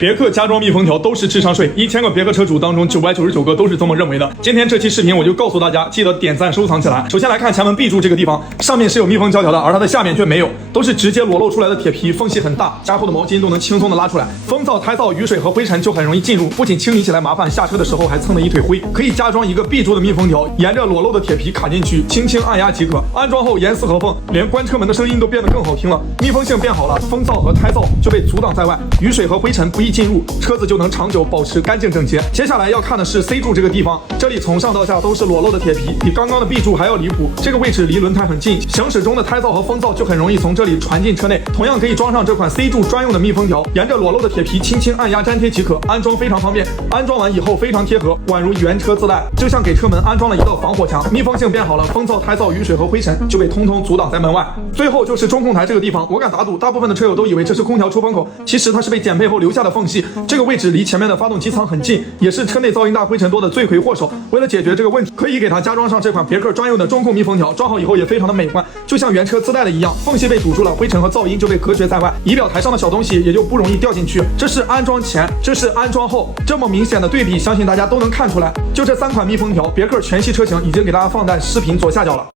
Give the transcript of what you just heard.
别克加装密封条都是智商税，1000个别克车主当中999个都是这么认为的。今天这期视频我就告诉大家，记得点赞收藏起来。首先来看前门 B 柱这个地方，上面是有密封胶条的，而它的下面却没有，都是直接裸露出来的铁皮，缝隙很大，加厚的毛巾都能轻松的拉出来。风噪、胎噪、雨水和灰尘就很容易进入，不仅清理起来麻烦，下车的时候还蹭了一腿灰。可以加装一个 B 柱的密封条，沿着裸露的铁皮卡进去，轻轻按压即可。安装后严丝合缝，连关车门的声音都变得更好听了，密封性变好了，风噪和胎噪就被阻挡在外，雨水和灰尘不易进入，车子就能长久保持干净整洁。接下来要看的是 C 柱这个地方，这里从上到下都是裸露的铁皮，比刚刚的 B 柱还要离谱。这个位置离轮胎很近，行驶中的胎噪和风噪就很容易从这里传进车内。同样可以装上这款 C 柱专用的密封条，沿着裸露的铁皮轻轻按压粘贴即可，安装非常方便。安装完以后非常贴合，宛如原车自带，就像给车门安装了一道防火墙。密封性变好了，风噪、胎噪、雨水和灰尘就被通通阻挡在门外。最后就是中控台这个地方，我敢打赌，大部分的车友都以为这是空调出风口，其实它是被减配后留下的缝隙。这个位置离前面的发动机舱很近，也是车内噪音大、灰尘多的罪魁祸首。为了解决这个问题，可以给它加装上这款别克专用的中控密封条，装好以后也非常的美观，就像原车自带的一样，缝隙被堵住了，灰尘和噪音就被隔绝在外，仪表台上的小东西也就不容易掉进去。这是安装前，这是安装后，这么明显的对比，相信大家都能看出来。就这3款密封条，别克全系车型已经给大家放在视频左下角了。